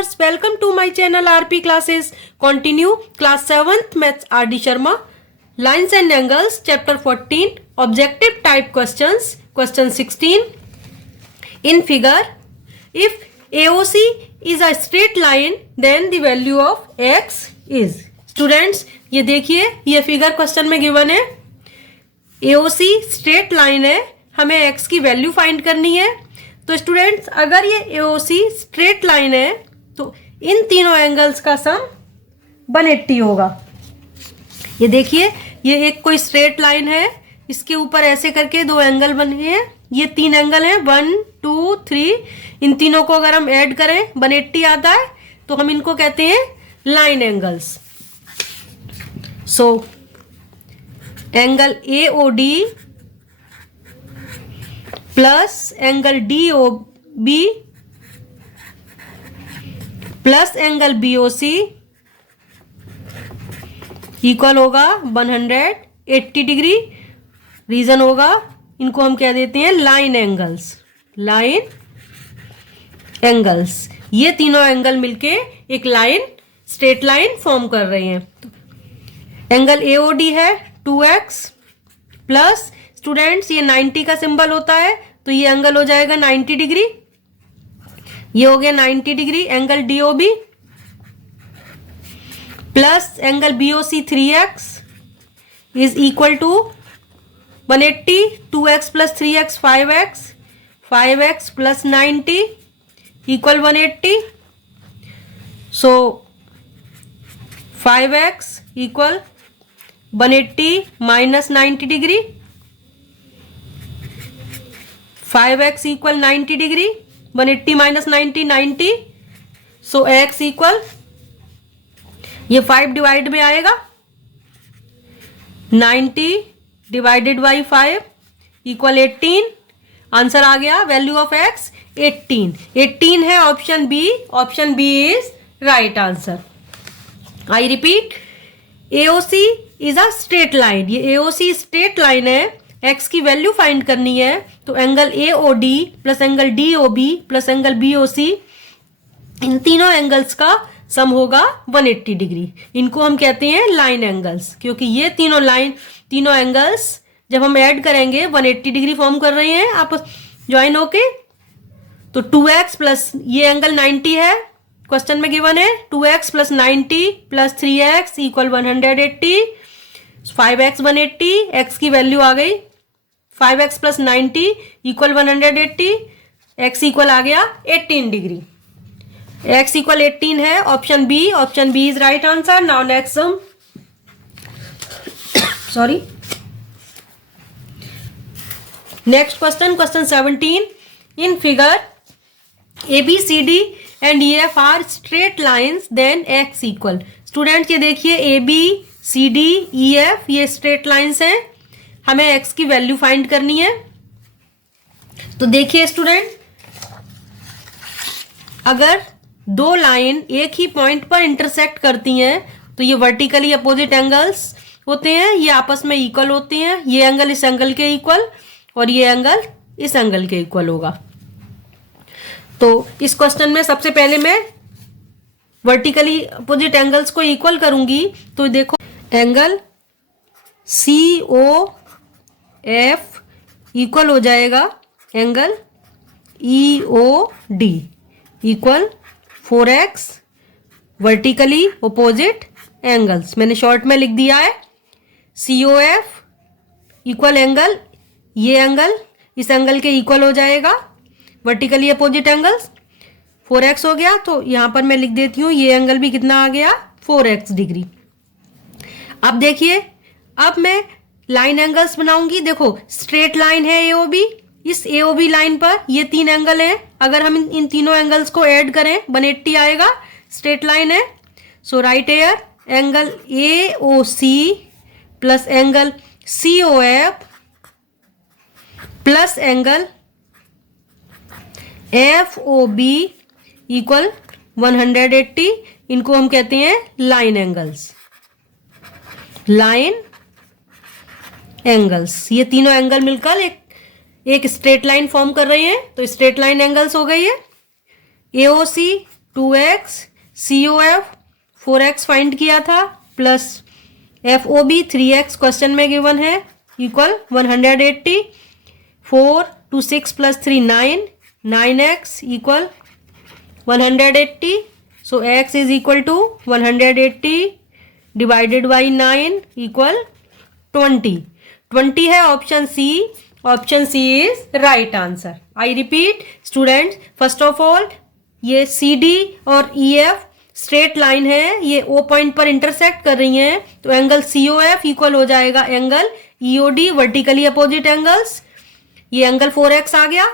viewers, welcome to my channel RP Classes. Continue class 7th Maths RD Sharma. Lines and Angles, chapter 14, objective type questions. Question 16. In figure, if AOC is a straight line, then the value of x is. Students, ये देखिए, ये figure question में given है. AOC straight line है, हमें x की value find करनी है. तो स्टूडेंट्स, अगर ये AOC स्ट्रेट लाइन है तो इन तीनों एंगल्स का सम 180 होगा. ये देखिए, ये एक कोई स्ट्रेट लाइन है, इसके ऊपर ऐसे करके दो एंगल बन गए हैं. ये तीन एंगल हैं, 1 2 3. इन तीनों को अगर हम ऐड करें 180 आता है, तो हम इनको कहते हैं line angles. So angle AOD plus angle DOB plus angle BOC equal होगा 180 डिग्री. रीजन होगा, इनको हम कह देते हैं लाइन एंगल्स. लाइन एंगल्स, ये तीनों एंगल मिलके एक लाइन, स्ट्रेट लाइन फॉर्म कर रहे हैं. एंगल AOD है 2x प्लस, स्टूडेंट्स ये 90 का सिंबल होता है, तो ये एंगल हो जाएगा 90 डिग्री. ये हो गया 90 degree. Angle DOB plus angle BOC 3x is equal to 180. 2x plus 3x 5x, 5x plus 90 equal 180. So 5x equal 180 minus 90 degree. 5x equal 90 degree. 180 minus 90 90. So x equal, ये 5 divide में आएगा, 90 divided by 5 equal 18. Answer आ गया. Value of x 18. 18 है option B. Option B is right answer. I repeat, AOC is a straight line. ये AOC straight line है, x की value find करनी है, तो angle AOD plus angle DOB plus angle BOC, इन तीनों angles का सम होगा 180 डिग्री. इनको हम कहते हैं लाइन एंगल्स, क्योंकि ये तीनों एंगल्स जब हम ऐड करेंगे 180 डिग्री फॉर्म कर रहे हैं आप ज्वाइन होके. तो 2x प्लस ये एंगल 90 है, क्वेश्चन में गिवन है. 2x plus 90 plus 3x equal 180. 5x 180, x की वैल्यू आ गई. 5x plus 90 equal 180. x equal आ गया 18 डिग्री. x इक्वल 18 है option B. Option B is right answer. Now next sum. Sorry, next question, question 17. In figure ABCD and EF are straight lines, then x equal. Student, ये देखिए ABCD EF ये straight lines हैं, हमें x की value find करनी है. तो देखिए स्टूडेंट, अगर दो लाइन एक ही पॉइंट पर इंटरसेक्ट करती हैं तो ये वर्टिकली अपोजिट एंगल्स होते हैं, ये आपस में इक्वल होते हैं. ये एंगल इस एंगल के इक्वल और ये एंगल इस एंगल के इक्वल होगा. तो इस क्वेश्चन में सबसे पहले मैं वर्टिकली अपोजिट एंगल्स को इक्वल करूंगी. तो देखो, एंगल COF इक्वल हो जाएगा angle EOD equal 4x vertically opposite angles. मैंने शॉर्ट में लिख दिया है. COF इक्वल एंगल, ये एंगल इस एंगल के इक्वल हो जाएगा, वर्टिकली अपोजिट एंगल्स. 4x हो गया, तो यहां पर मैं लिख देती हूं ये एंगल भी कितना आ गया, 4x डिग्री. अब देखिए, अब मैं लाइन एंगल्स बनाऊंगी. देखो, स्ट्रेट लाइन है AOB, इस AOB लाइन पर ये तीन एंगल हैं. अगर हम इन तीनों एंगल्स को ऐड करें 180 आएगा. स्ट्रेट लाइन है. So right here angle AOC plus angle COF plus angle FOB equal 180. इनको हम कहते हैं लाइन एंगल्स. लाइन एंगल्स, ये तीनों एंगल मिलकर एक स्ट्रेट लाइन फॉर्म कर रहे हैं, तो स्ट्रेट लाइन एंगल्स हो गई है. AOC 2x, COF 4x find किया था, प्लस FOB 3x क्वेश्चन में गिवन है, इक्वल 180। 4 2 6 प्लस 3 9, 9x equal 180। So x is equal to 180 divided by 9 equal 20। 20 है option C. Option C is right answer. I repeat students, first of all ये CD और EF straight line है, ये O point पर intersect कर रही हैं, तो एंगल COF इक्वल हो जाएगा angle EOD, vertically opposite angles. ये एंगल 4x आ गया।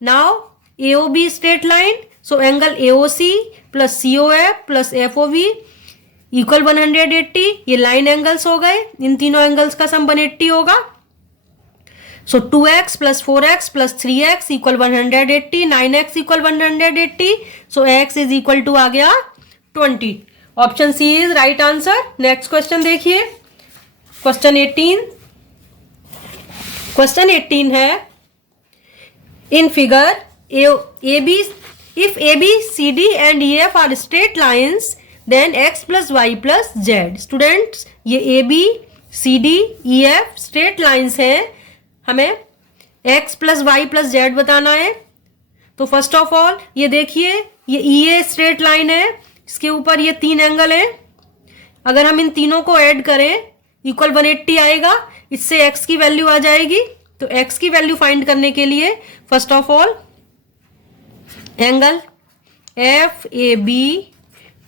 Now AOB straight line, so angle AOC plus COF plus FOB equal 180। ये लाइन एंगल्स हो गए, इन तीनों एंगल्स का सम 180 होगा। So 2x plus 4x plus 3x equal 180, 9x equal 180। So x is equal to आ गया 20। Option C is right answer. Next question देखिए, question 18। Question 18 है, in figure AB, if AB, CD and EF are straight lines, then x plus y plus z। Students, ये AB, CD, EF straight lines हैं, हमें x plus Y plus z बताना है। तो first of all ये देखिए, ये EA straight line है, इसके ऊपर ये 3 एंगल है। अगर हम इन तीनों को ऐड करें इक्वल 180 आएगा, इससे x की वैल्यू आ जाएगी। तो x की वैल्यू फाइंड करने के लिए first of all angle FAB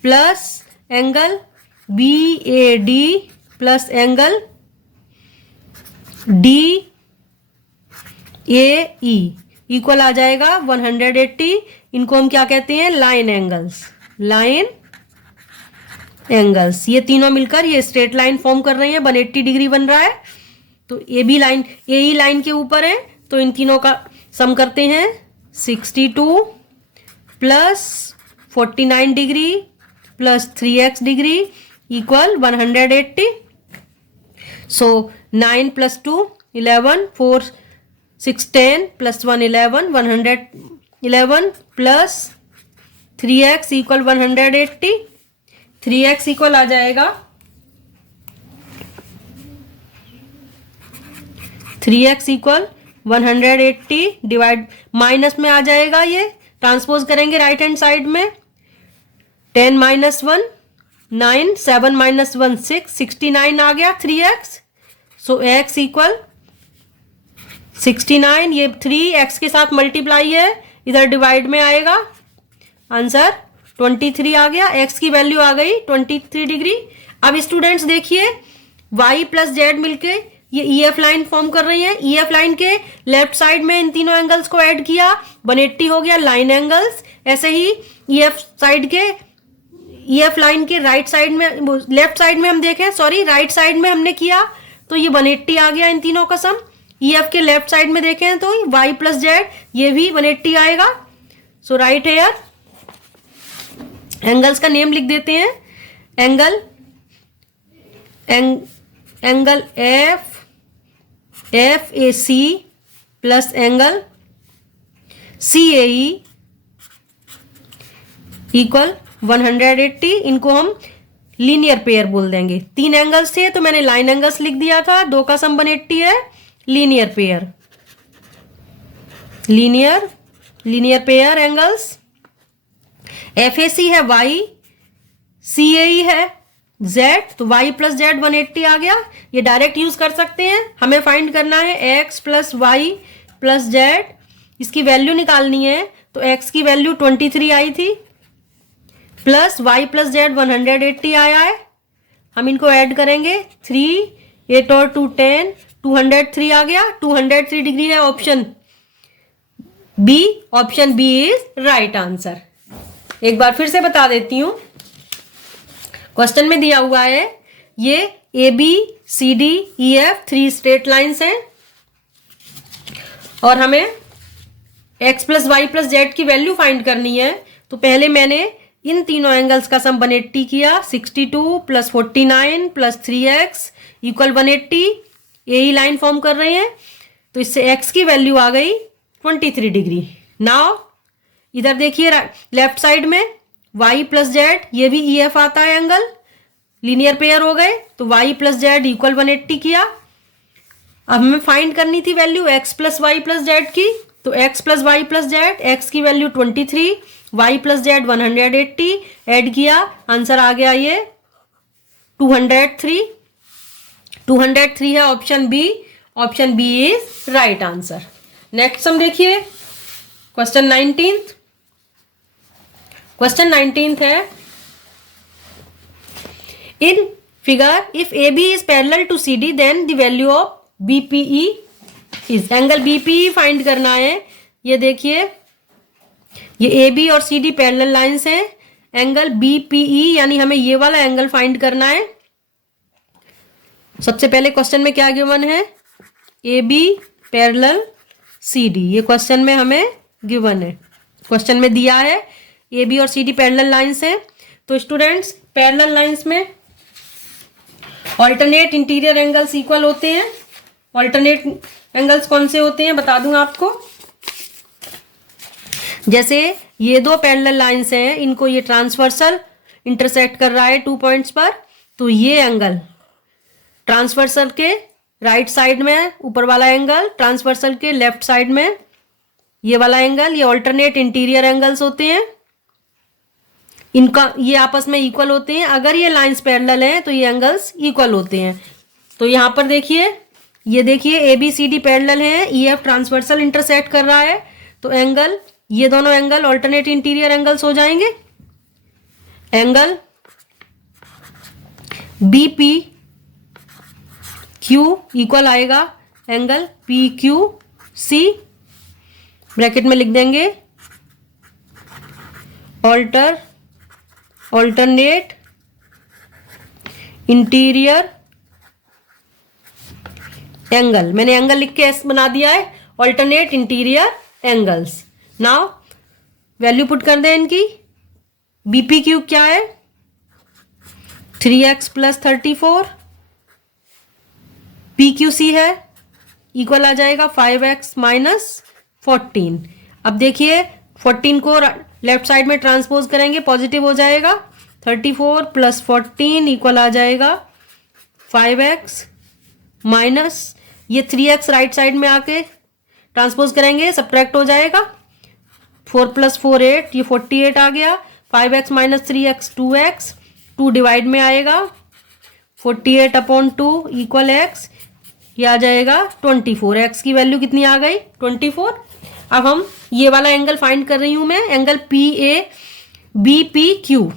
plus angle BAD plus angle DAE equal आ जाएगा 180। इनको हम क्या कहते हैं? Line angles. लाइन एंगल्स, ये तीनों मिलकर ये स्ट्रेट लाइन फॉर्म कर रहे हैं, 180 डिग्री बन रहा है। तो AB लाइन AE लाइन के ऊपर है, तो इन तीनों का सम करते हैं। 62 plus 49 degree plus 3x degree equal 180। So 9 plus 2 11, 4 6 10 plus 1 11, 111 plus 3x equal 180। 3x equal आ जाएगा 3x इक्वल 180 डिवाइड माइनस में आ जाएगा, ये ट्रांसपोज करेंगे राइट हैंड साइड में। 10 माइनस 1 9, 7 माइनस 1 6, 69 आ गया 3x। सो x इक्वल 69, ये 3x के साथ मल्टीप्लाई है, इधर डिवाइड में आएगा, आंसर 23 आ गया। x की वैल्यू आ गई 23 डिग्री। अब स्टूडेंट्स देखिए, y प्लस जेड मिलके ये EF लाइन फॉर्म कर रही है। EF लाइन के लेफ्ट साइड में इन तीनों एंगल्स को ऐड किया, 180 हो गया लाइन एंगल्स। ऐसे ही EF साइड के EF लाइन के राइट साइड में, लेफ्ट साइड में हम देखें, सॉरी राइट साइड में हमने किया तो ये 180 आ गया इन तीनों का सम। EF के लेफ्ट साइड में देखें तो y प्लस जेड ये भी 180 आएगा। सो राइट हेयर एंगल्स का नेम लिख देते हैं। Angle FAC plus angle CAE equal 180। इनको हम लीनियर पेयर बोल देंगे। 3 एंगल्स थे तो मैंने लाइन एंगल्स लिख दिया था, 2 का सम 180 है। Linear pair, linear pair angles. FAC है y, CAE है z, तो y प्लस जेड 180 आ गया। ये डायरेक्ट यूज कर सकते हैं। हमें फाइंड करना है x plus Y plus z, इसकी वैल्यू निकालनी है। तो x की वैल्यू 23 आई थी, प्लस y प्लस जेड 180 आया है। हम इनको ऐड करेंगे, 3 8 और 2 10, 203 आ गया। 203 डिग्री है option B. Option B is right answer. एक बार फिर से बता देती हूं, क्वेश्चन में दिया हुआ है ये AB CD EF 3 straight lines हैं और हमें x plus Y plus Z की वैल्यू फाइंड करनी है। तो पहले मैंने इन तीनों एंगल्स का सम 180 किया। 62 प्लस 49 प्लस 3x इक्वल 180। यही लाइन फॉर्म कर रहे हैं, तो इससे x की वैल्यू आ गई 23 डिग्री। नाउ इधर देखिए लेफ्ट साइड में वाई प्लस जेड, ये भी ई एफ आता है एंगल, लीनियर पेयर हो गए, तो वाई प्लस जेड इक्वल 180 किया। अब हमें फाइंड करनी थी value X plus Y plus Z की, तो X plus Y plus Z, X की value 23, Y plus Z 180, add किया, आंसर आ गया ये 203। 203 है option B, option B is right answer. Next हम देखिए क्वेश्चन 19। क्वेश्चन 19 है in figure if A B is parallel to C D then the value of BPE is, angle BPE find करना है। ये देखिए ये ए बी और सी D parallel lines हैं, एंगल बीपीई यानी हमें ये वाला एंगल फाइंड करना है। सबसे पहले क्वेश्चन में क्या गिवन है, A B parallel C D, ये क्वेश्चन में हमें गिवन है, क्वेश्चन में दिया है ए बी और सी डी पैरेलल लाइंस हैं। तो स्टूडेंट्स पैरेलल लाइंस में ऑल्टरनेट इंटीरियर एंगल्स इक्वल होते हैं। ऑल्टरनेट एंगल्स कौन से होते हैं बता दूं आपको, जैसे ये दो पैरेलल लाइंस हैं, इनको ये ट्रांसवर्सल इंटरसेक्ट कर रहा है 2 पॉइंट्स पर, तो ये एंगल ट्रांसवर्सल के राइट साइड में ऊपर वाला एंगल, ट्रांसवर्सल के लेफ्ट साइड में ये वाला एंगल, ये ऑल्टरनेट इंटीरियर एंगल्स होते हैं। इनका ये आपस में इक्वल होते हैं। अगर ये लाइंस पैरेलल हैं तो ये एंगल्स इक्वल होते हैं। तो यहाँ पर देखिए, ये देखिए A B C D parallel हैं, ई एफ ट्रांसवर्सल इंटरसेक्ट कर रहा है, तो एंगल ये दोनों एंगल ऑल्टरनेट इंटीरियर एंगल्स हो जाएंगे। Angle B P Q equal आएगा angle P Q C, bracket में लिख देंगे ऑल्टरनेट इंटीरियर एंगल, मैंने एंगल लिख के एस बना दिया है, alternate interior angles. Now value put कर दें इनकी, बीपी क्यू क्या है 3x प्लस 34, पी क्यू सी है इक्वल आ जाएगा 5x माइनस 14। अब देखिए 14 को लेफ्ट साइड में ट्रांसपोज करेंगे, पॉजिटिव हो जाएगा, 34 प्लस 14 इक्वल आ जाएगा 5x माइनस ये 3x राइट साइड में आके ट्रांसपोज करेंगे, सब्ट्रैक्ट हो जाएगा, 4 प्लस 4 8, ये 48 आ गया, 5x minus 3x 2x, 2 divide में आएगा, 48 अपॉन 2 इक्वल x, ये आ जाएगा 24। x की वैल्यू कितनी आ गई 24। अब हम ये वाला एंगल फाइंड कर रही हूं मैं, angle P A B P Q.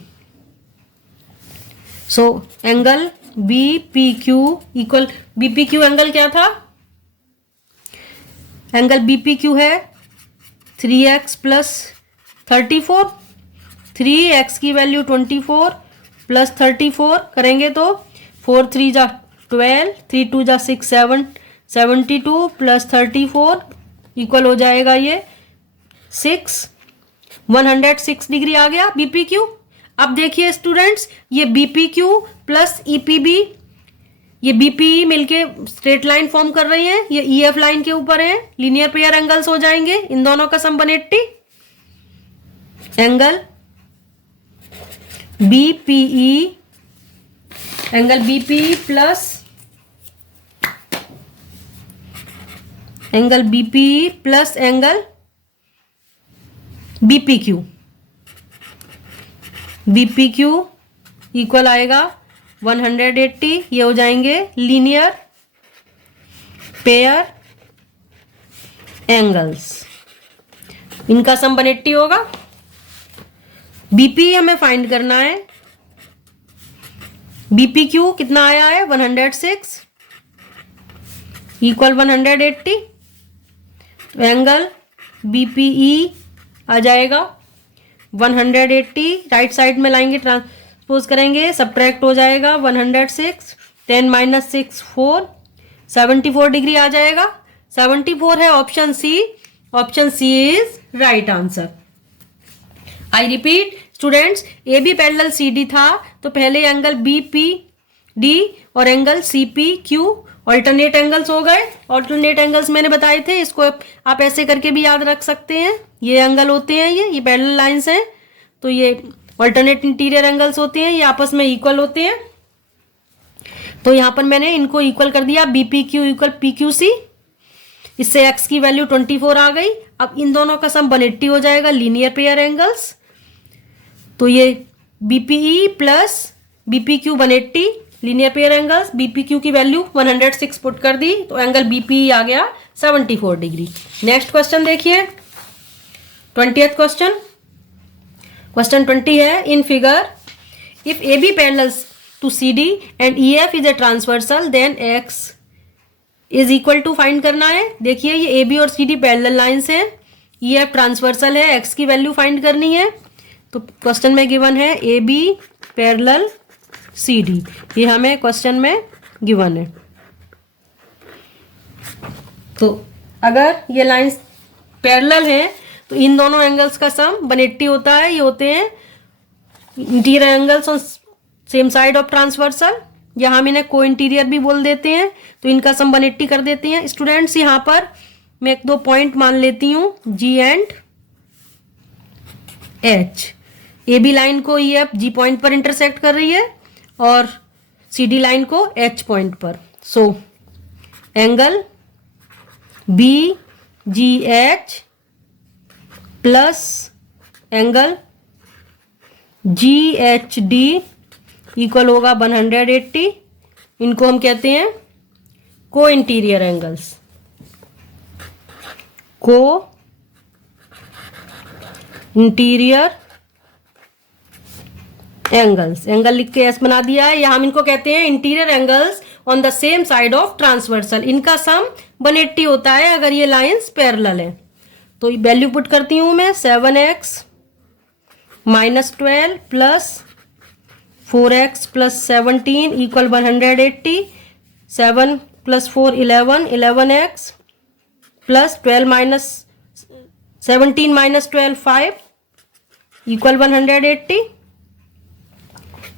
So angle B P Q equal, B P Q angle क्या था, एंगल बी पी क्यू है 3x प्लस 34, 3x की वैल्यू 24 प्लस 34 करेंगे तो 4 3 जा 12, 3 2 जा 6 7, 72 प्लस 34 इक्वल हो जाएगा ये 6, 106 डिग्री आ गया बीपी क्यू। अब देखिए स्टूडेंट्स, ये बीपी क्यू प्लस ईपीबी, ये बीपी मिलके स्ट्रेट लाइन फॉर्म कर रही है, ये ईएफ लाइन के ऊपर है, लीनियर पेयर एंगल्स हो जाएंगे, इन दोनों का sum 180। Angle BPE, angle BPE plus angle BPE plus angle BPQ, BPQ equal आएगा 180, ये हो जाएंगे लीनियर पेयर एंगल्स, इनका सम 180 होगा। बीपी हमें फाइंड करना है, बीपीक्यू कितना आया है 106 इक्वल 180, तो एंगल बीपीई आ जाएगा 180, राइट साइड में लाएंगे, ट्रांसपोज करेंगे, सब्ट्रैक्ट हो जाएगा 106, 10 माइनस 6 4, 74 डिग्री आ जाएगा, 74 है option C, option C is right answer. I repeat students, A B parallel C D था तो पहले एंगल बी पी डी और angle C P Q alternate angles हो गए। ऑल्टरनेट एंगल्स मैंने बताए थे, इसको आप ऐसे करके भी याद रख सकते हैं, ये एंगल होते हैं, ये पैरेलल लाइंस हैं, तो ये ऑल्टरनेट इंटीरियर एंगल्स होते हैं, ये आपस में इक्वल होते हैं। तो यहाँ पर मैंने इनको इक्वल कर दिया, BPQ इक्वल PQC। इससे x की वैल्यू 24 आ गई। अब इन दोनों का सम 180 हो जाएगा, लीनियर पेयर एंगल्स। तो ये BPE plus BPQ 180 linear pair angles. BPQ की वैल्यू 106 पुट कर दी तो एंगल BPE आ गया 74 डिग्री। नेक्स्ट क्वेश्चन देखिए, 20th क्वेश्चन। क्वेश्चन 20 है, in figure if AB parallels to CD and EF is a transversal then X is equal to find करना है। देखिए ये AB और CD पैरेलल लाइंस है, EF ट्रांसवर्सल है, X की वैल्यू फाइंड करनी है। तो क्वेश्चन में गिवन है AB पैरेलल CD, ये हमें क्वेश्चन में गिवन है। तो अगर ये लाइंस पैरेलल है तो इन दोनों एंगल्स का सम 180 होता है। ये होते हैं interior angles on same side of transversal, या हम इन्हें को इंटीरियर भी बोल देते हैं। तो इनका सम 180 कर देते हैं। स्टूडेंट्स यहाँ पर मैं 1-2 पॉइंट मान लेती हूँ, G and H। AB line को EF G पॉइंट पर इंटरसेक्ट कर रही है और CD लाइन को H पॉइंट पर। So angle BGH plus angle GHD equal होगा 180। इनको हम कहते हैं को इंटीरियर एंगल्स। को इंटीरियर एंगल्स, एंगल लिख के एस बना दिया है। या हम इनको कहते हैं interior angles on the same side of transversal. इनका सम 180 होता है अगर ये लाइंस पैरेलल है। तो वैल्यू पुट करती हूं मैं, 7x minus 12 plus 4x plus 17 equal 180। 7 plus 4 11, 11x plus 12 minus 17 minus 12 5 equal 180।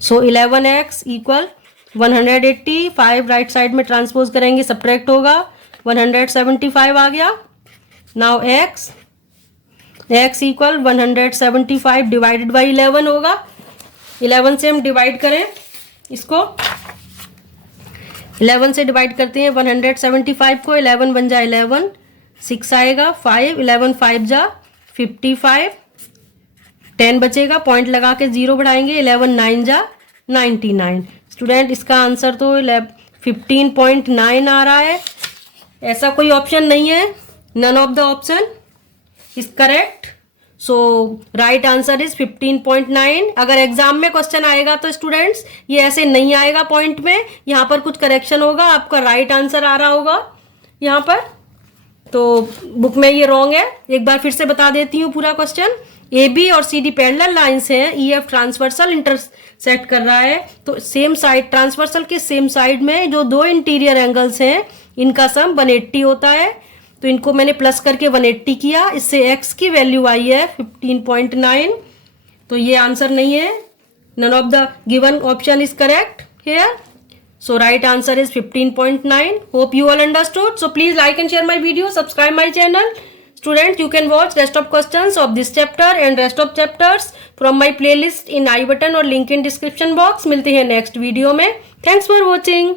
सो 11x इक्वल 180, 5 राइट साइड में ट्रांसपोज करेंगे, सब्ट्रैक्ट होगा, 175 आ गया। Now x equal 175 divided by 11 होगा। 11 से हम डिवाइड करें इसको, 11 से डिवाइड करते हैं 175 को, 11 बन जाए 11, 6 आएगा, 5 11 5 जा 55, 10 बचेगा, पॉइंट लगा के 0 बढ़ाएंगे, 11 9 जा 99। स्टूडेंट इसका आंसर तो 15.9 आ रहा है। ऐसा कोई ऑप्शन नहीं है, none of the option is correct. So right answer is 15.9। अगर एग्जाम में क्वेश्चन आएगा तो स्टूडेंट्स ये ऐसे नहीं आएगा पॉइंट में, यहाँ पर कुछ करेक्शन होगा, आपका राइट आंसर आ रहा होगा यहाँ पर। तो बुक में ये रॉन्ग है। एक बार फिर से बता देती हूँ पूरा क्वेश्चन। AB और CD पैरेलल लाइंस हैं, EF ट्रांसवर्सल इंटरसेक्ट कर रहा है। तो सेम साइड, ट्रांसवर्सल के सेम साइड में जो दो इंटीरियर एंगल्स हैं इनका सम 180 होता है। तो इनको मैंने प्लस करके 180 किया, इससे x की वैल्यू आई है 15.9। तो ये आंसर नहीं है, none of the given option is correct here. So right answer is 15.9. Hope you all understood. So please like and share my video, subscribe my channel. Students, you can watch rest of questions of this chapter and rest of chapters from my playlist in I button और link in description box. मिलते हैं next video में. Thanks for watching.